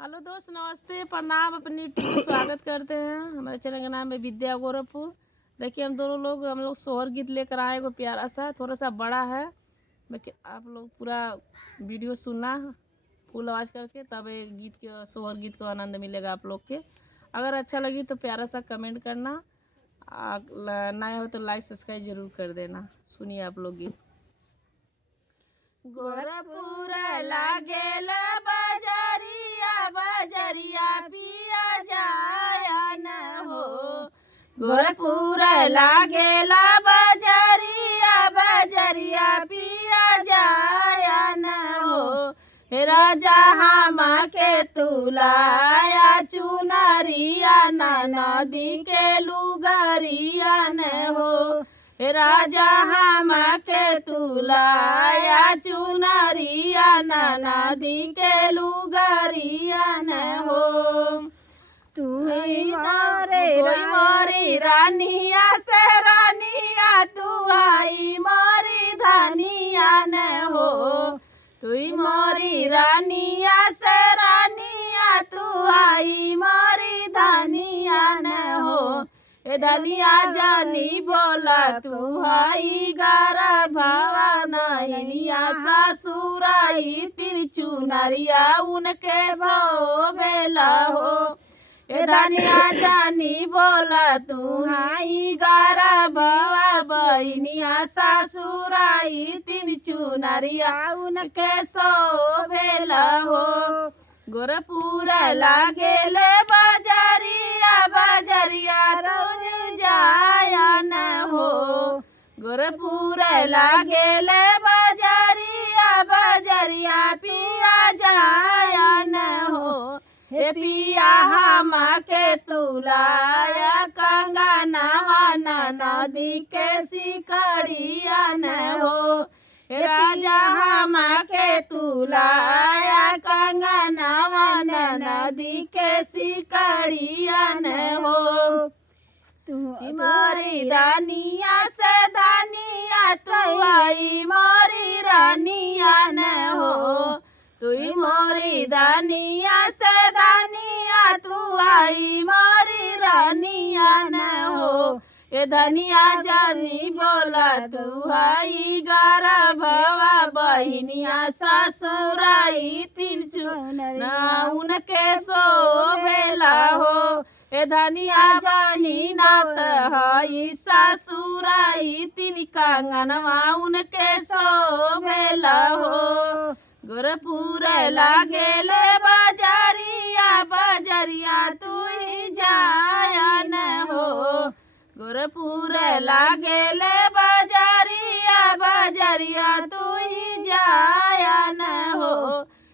Hello दोस्त, नमस्ते, प्रणाम। अपनी टीम स्वागत करते हैं। हमारे चैनल का नाम है विद्या गोरखपुर। देखिए हम लोग सोहर गीत लेकर आए। वो प्यारा सा, थोड़ा सा बड़ा है। देखिए आप लोग पूरा वीडियो सुनना फुल आवाज़ करके, तब ये गीत के सोहर गीत का आनंद मिलेगा आप लोग के। अगर अच्छा लगी तो प्यारा सा कमेंट करना। नया हो तो लाइक सब्सक्राइब जरूर कर देना। सुनिए आप लोग गीत। गोरखपुर लागेला बजरिया बजरिया पिया जाया न हो। गोरखपुर लागेला बजरिया बजरिया पिया जाया न हो। हे राजा हम के तुलाया चुनरिया न नदी के लुगरिया न हो। हे राजा हम के तुलाया चुनरिया न नदी के लुगरिया न हो। तू मोरी रानिया से रानिया तू आई मोरी धनिया न हो। तू मोरी रानिया से रानिया तू आई मोरी धनिया न हो। ए धनिया जानी बोला तू हाई गारा भवानिया सासुराई तिरचुनरिया उनके सो बेला हो। ए धनिया जानी बोला तू हाई गारा भवा बहनिया सासुराई तिरचुनरिया उनके सो बेला हो। गोरखपुर लागेले बजरिया बजरिया रोज जाया न हो। गोरखपुर लागेले बजरिया बजरिया पिया जाया न हो। हे पिया हम के तुलाया कंगनवा नदी के सिकड़िया न हो। हे राजा हम के तुलाया कंगनवा नदी के सिकड़िया न हो। मोरी दानिया से दानिया तू आई मोरी रानिया न हो। तू मोरी दानिया से दानिया तू आई मोरी रानिया न हो। ए धनिया जानी बोला तू आई गारा भवा बहनिया सासुराई तिरचुनरिया उनके सो बेला हो। ए धनिया जानी नात हई सासुराई तिन कंगनवा उनके सो बेला हो। गोरखपुर लागेले बजरिया बजरिया तू ही जाया न हो। गोरखपुर लागेले बजरिया बजरिया तू ही जाया न हो।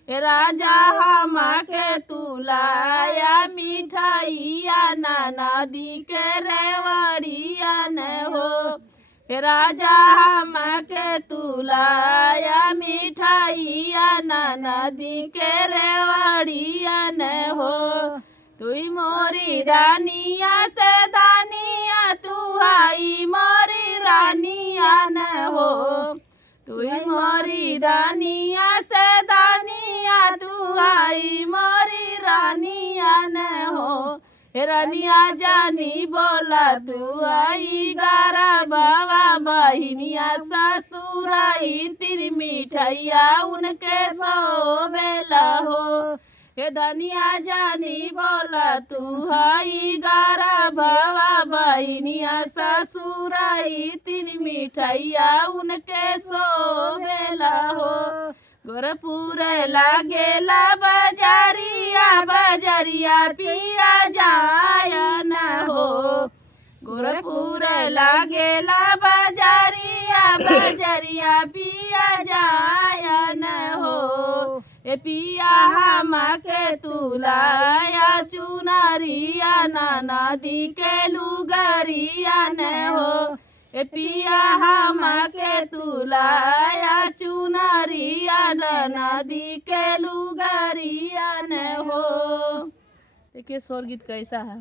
हे राजा हम के तुलाया मिठाइया न नदी के रेवड़िया न हो। हे राजा हम के तुलाया मिठाइया न नदी के रेवड़िया न हो। तू मोरी रानिया से दानिया तू आई मोरी रानिया न हो। तू मोरी रानिया से दानिया तू आई मोरी रानिया न हो। हे रानिया जानी बोला तू आई गारा बाबा बहनिया सासुराई तिर मिठाइया उनके सो बेला हो। हे धनिया जानी बोला तू हाई गारा भवा बहनिया सासुराई तीन मिठाइया उनके सो बेला हो। गोरखपुर लागेला बजरिया बजरिया पिया जाया न हो। गोरखपुर लागेला बजरिया बजरिया पिया जाया न हो। ए पिया हम के तुलाया चुनरिया न नदी के लुगरिया न हो। ए पिया हम के तुलाया चुनरिया न नदी के लुगरिया न हो। देखिए स्वर गीत कैसा है।